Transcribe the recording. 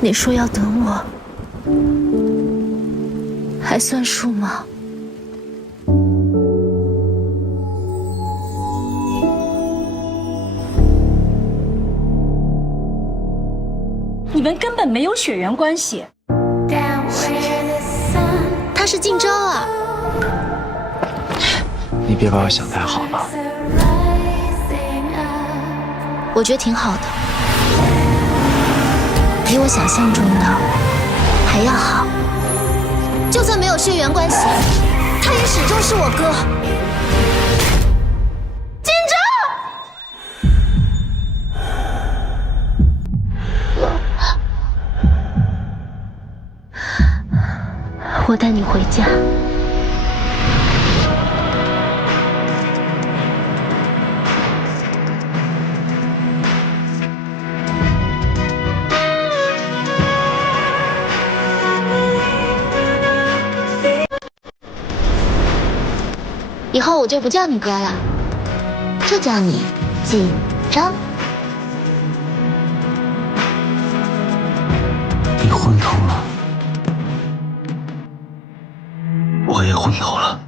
你说要等我，还算数吗？你们根本没有血缘关系。他是晋昭啊！你别把我想太好了。我觉得挺好的，比我想象中的还要好。就算没有血缘关系，他也始终是我哥。晋昭，我带你回家。以后我就不叫你哥了，就叫你锦昭。你昏头了，我也昏头了。